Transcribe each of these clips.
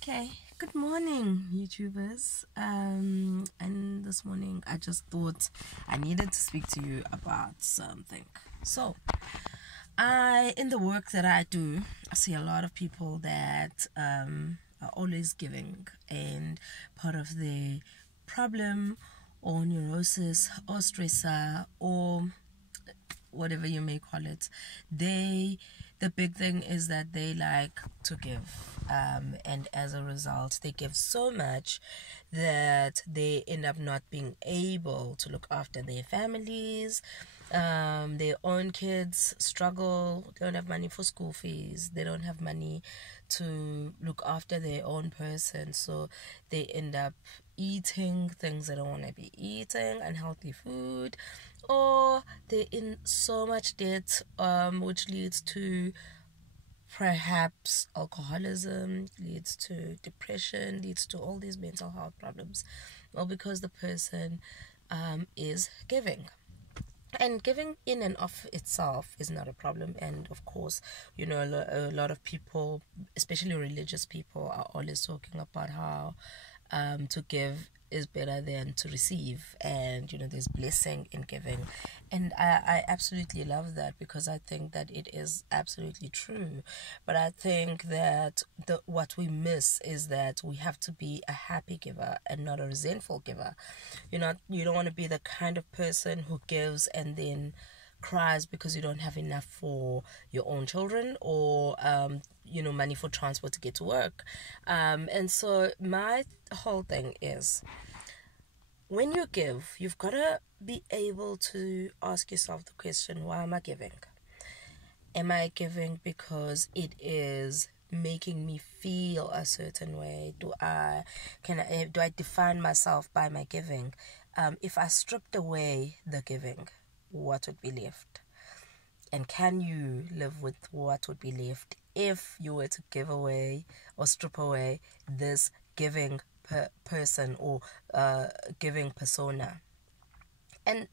Okay, good morning, YouTubers. And this morning I just thought I needed to speak to you about something. So, in the work that I do, I see a lot of people that are always giving, and part of the problem or neurosis or stressor or whatever you may call it, the big thing is that they like to give, and as a result they give so much that they end up not being able to look after their families. Their own kids struggle, they don't have money for school fees, they don't have money to look after their own person, so they end up eating things they don't want to be eating, unhealthy food, or they're in so much debt, which leads to perhaps alcoholism, leads to depression, leads to all these mental health problems, all because the person is giving. And giving in and of itself is not a problem. And of course, a lot of people, especially religious people, are always talking about how to give is better than to receive, and there's blessing in giving. And I absolutely love that, because I think that it is absolutely true. But I think that what we miss is that we have to be a happy giver and not a resentful giver. You don't want to be the kind of person who gives and then cries because you don't have enough for your own children, or money for transport to get to work. And so my whole thing is, when you give, you've got to be able to ask yourself the question, why am I giving? Am I giving because it is making me feel a certain way? Do I define myself by my giving? If I stripped away the giving, what would be left? And can you live with what would be left if you were to give away or strip away this giving person or giving persona? And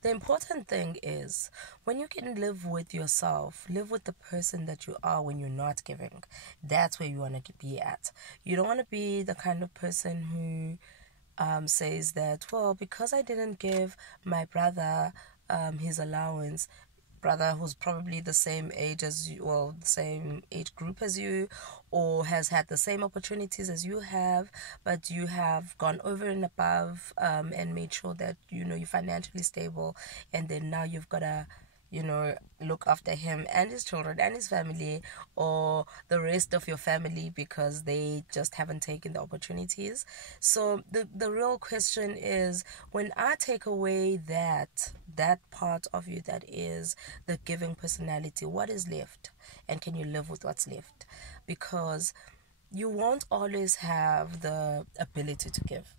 the important thing is, when you can live with yourself, live with the person that you are when you're not giving, that's where you want to be at. You don't want to be the kind of person who says that, well, because I didn't give my brother his allowance, brother who's probably the same age as you, well, the same age group as you, or has had the same opportunities as you have, but you have gone over and above, and made sure that you're financially stable, and then now you've got to look after him and his children and his family, or the rest of your family, because they just haven't taken the opportunities. So the real question is, when I take away that part of you that is the giving personality, what is left? And can you live with what's left? Because you won't always have the ability to give.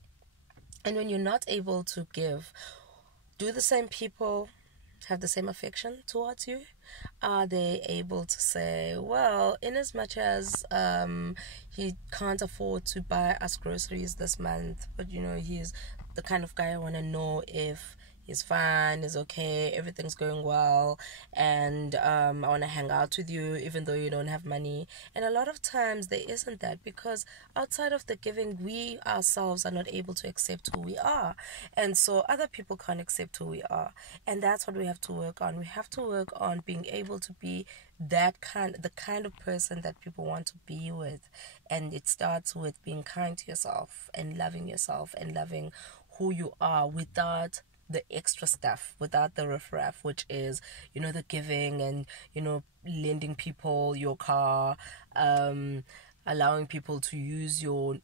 And when you're not able to give, do the same people have the same affection towards you? Are they able to say, well, in as much as he can't afford to buy us groceries this month, but he's the kind of guy I want to know if he's fine, he's okay, everything's going well, and I want to hang out with you even though you don't have money. And a lot of times there isn't that, because outside of the giving, we ourselves are not able to accept who we are, and so other people can't accept who we are. And that's what we have to work on. We have to work on being able to be the kind of person that people want to be with. And it starts with being kind to yourself and loving who you are, without the extra stuff, without the riffraff, which is the giving and lending people your car, allowing people to use your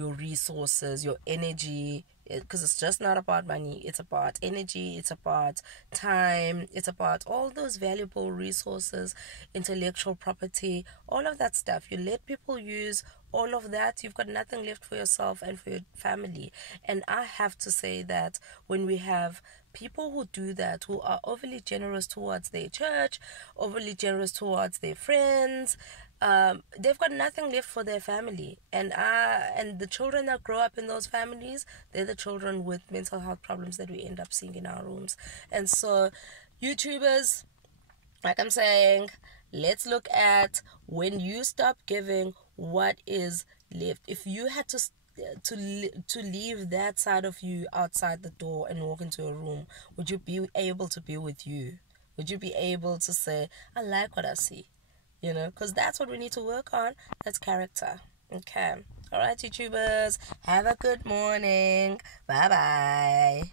resources, your energy, because it's just not about money. It's about energy, it's about time, it's about all those valuable resources, intellectual property, all of that stuff. You let people use all of that, you've got nothing left for yourself and for your family. And I have to say that when we have people who do that, who are overly generous towards their church, overly generous towards their friends, they've got nothing left for their family. And the children that grow up in those families, they're the children with mental health problems that we end up seeing in our rooms. And so, YouTubers, like I'm saying, let's look at, when you stop giving, what is left. If you had to leave that side of you outside the door and walk into a room, would you be able to be with you? Would you be able to say, I like what I see? Because that's what we need to work on. That's character. Okay. All right, YouTubers. Have a good morning. Bye bye.